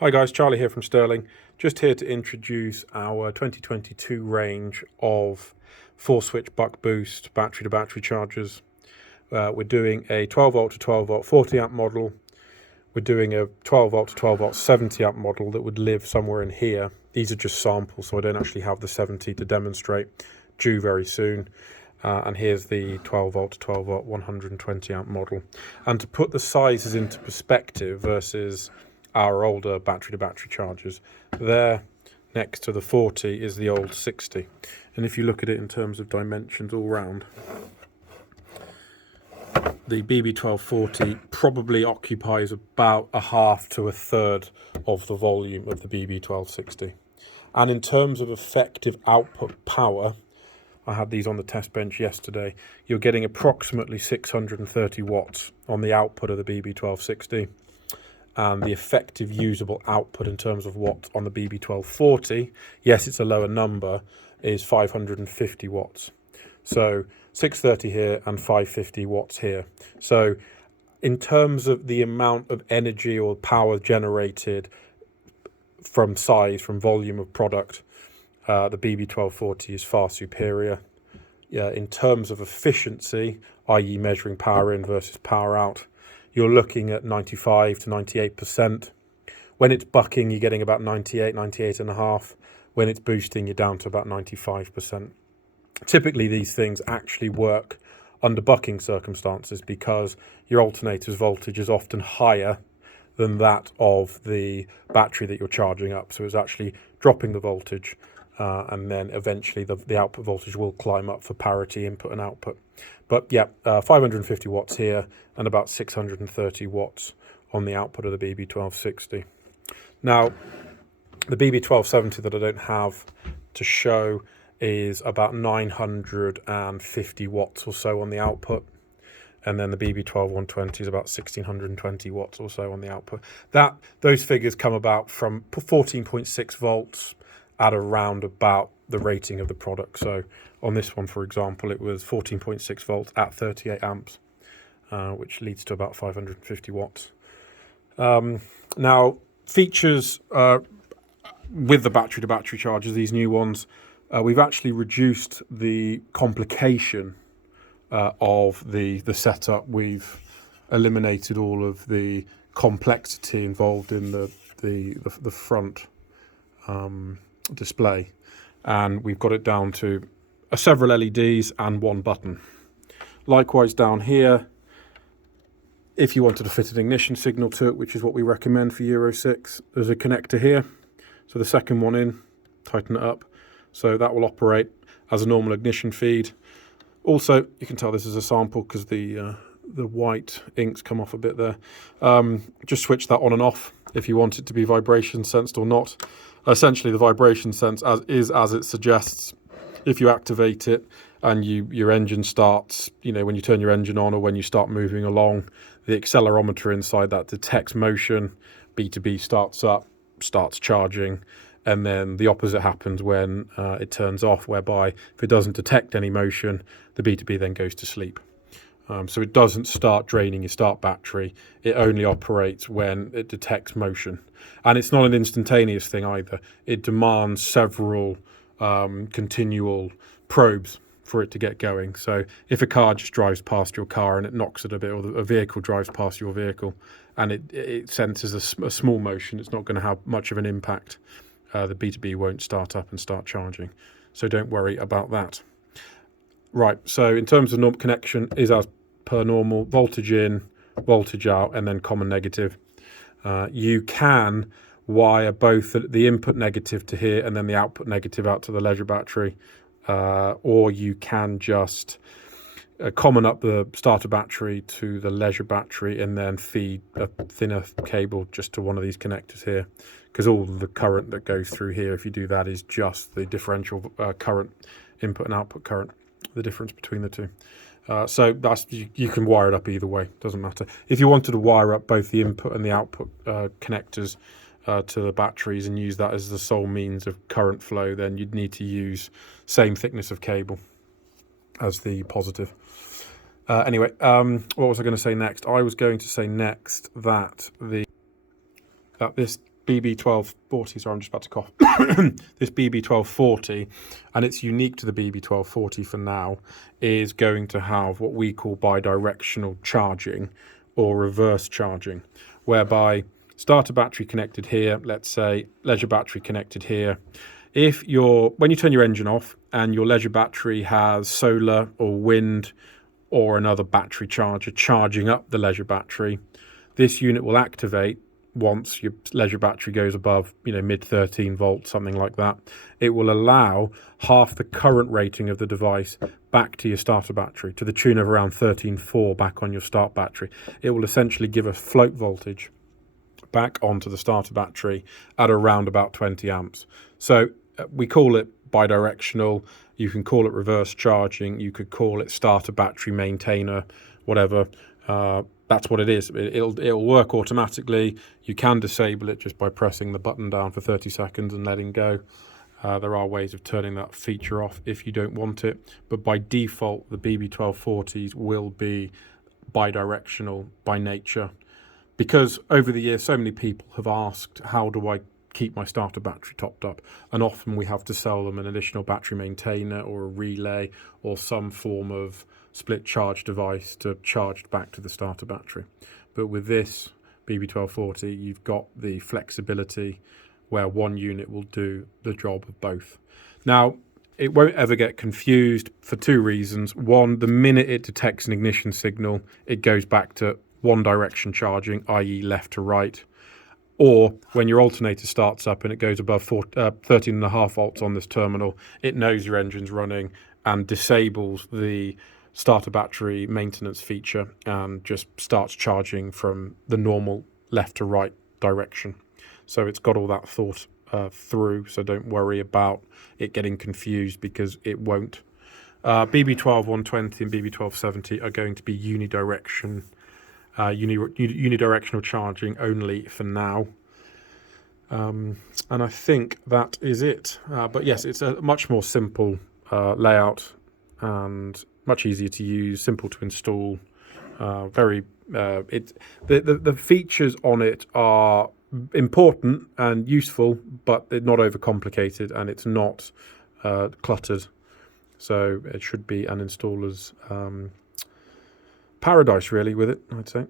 Hi guys, Charlie here from Sterling. Just here to introduce our 2022 range of 4-switch buck boost battery to battery chargers. We're doing a 12 volt to 12 volt 40 amp model. We're doing a 12 volt to 12 volt 70 amp model that would live somewhere in here. These are just samples, so I don't actually have the 70 to demonstrate, due very soon. And here's the 12 volt to 12 volt 120 amp model. And to put the sizes into perspective versus our older battery to battery chargers, there next to the 40 is the old 60. And if you look at it in terms of dimensions all round, the BB1240 probably occupies about a half to a third of the volume of the BB1260. And in terms of effective output power, I had these on the test bench yesterday, you're getting approximately 630 watts on the output of the BB1260. And the effective usable output in terms of watts on the BB1240, yes, it's a lower number, is 550 watts. So 630 here and 550 watts here. So in terms of the amount of energy or power generated from size, from volume of product, the BB1240 is far superior. In terms of efficiency, i.e. measuring power in versus power out, you're looking at 95 to 98%. When it's bucking, you're getting about 98, 98.5. When it's boosting, you're down to about 95%. Typically, these things actually work under bucking circumstances because your alternator's voltage is often higher than that of the battery that you're charging up. So it's actually dropping the voltage, and then eventually the output voltage will climb up for parity input and output. But yeah, 550 watts here and about 630 watts on the output of the BB1260. Now, the BB1270 that I don't have to show is about 950 watts or so on the output. And then the BB12120 is about 1620 watts or so on the output. Those figures come about from 14.6 volts at around about the rating of the product. So on this one, for example, it was 14.6 volts at 38 amps, which leads to about 550 watts. Now, features with the battery to battery chargers, these new ones, we've actually reduced the complication of the setup. We've eliminated all of the complexity involved in the front display, and we've got it down to several LEDs and one button. Likewise down here, if you wanted to fit an ignition signal to it, which is what we recommend for Euro 6, there's a connector here. So the second one in, tighten it up. So that will operate as a normal ignition feed. Also, you can tell this is a sample because the white inks come off a bit there. Just switch that on and off if you want it to be vibration sensed or not. Essentially, the vibration sense is as it suggests. If you activate it and your engine starts, when you turn your engine on or when you start moving along, the accelerometer inside that detects motion. B2B starts up, starts charging, and then the opposite happens when it turns off, whereby if it doesn't detect any motion, the B2B then goes to sleep. So it doesn't start draining your start battery. It only operates when it detects motion. And it's not an instantaneous thing either. It demands several continual probes for it to get going. So if a car just drives past your car and it knocks it a bit, or a vehicle drives past your vehicle and it senses a small motion, it's not going to have much of an impact. The B2B won't start up and start charging. So don't worry about that. Right, so in terms of normal connection is as per normal, voltage in, voltage out, and then common negative. You can wire both the input negative to here and then the output negative out to the leisure battery, or you can just common up the starter battery to the leisure battery and then feed a thinner cable just to one of these connectors here, because all the current that goes through here, if you do that, is just the differential current, input and output current, the difference between the two. So that's you can wire it up either way, doesn't matter. If you wanted to wire up both the input and the output connectors to the batteries and use that as the sole means of current flow, then you'd need to use same thickness of cable as the positive. Anyway, what was I going to say next? I was going to say next that this BB1240, sorry, I'm just about to cough. This BB1240, and it's unique to the BB1240 for now, is going to have what we call bidirectional charging or reverse charging, whereby starter battery connected here, let's say leisure battery connected here. When you turn your engine off and your leisure battery has solar or wind or another battery charger charging up the leisure battery, this unit will activate once your leisure battery goes above, mid 13 volts, something like that. It will allow half the current rating of the device back to your starter battery, to the tune of around 13.4 back on your start battery. It will essentially give a float voltage back onto the starter battery at around about 20 amps. So we call it bidirectional. You can call it reverse charging. You could call it starter battery maintainer, whatever. That's what it is. It'll work automatically. You can disable it just by pressing the button down for 30 seconds and letting go. There are ways of turning that feature off if you don't want it. But by default, the BB1240s will be bidirectional by nature. Because over the years, so many people have asked, how do I keep my starter battery topped up? And often we have to sell them an additional battery maintainer or a relay or some form of split charge device to charge back to the starter battery. But with this BB1240, you've got the flexibility where one unit will do the job of both. Now, it won't ever get confused for two reasons. One, the minute it detects an ignition signal, it goes back to one direction charging, i.e. left to right. Or when your alternator starts up and it goes above 13.5 volts on this terminal, it knows your engine's running and disables the starter battery maintenance feature and just starts charging from the normal left to right direction. So it's got all that thought through, so don't worry about it getting confused, because it won't. BB12120 and BB1270 are going to be unidirectional charging only for now. And I think that is it. But yes, it's a much more simple layout and much easier to use, simple to install. The features on it are important and useful, but they're not overcomplicated and it's not cluttered. So it should be an installer's paradise, really, with it, I'd say.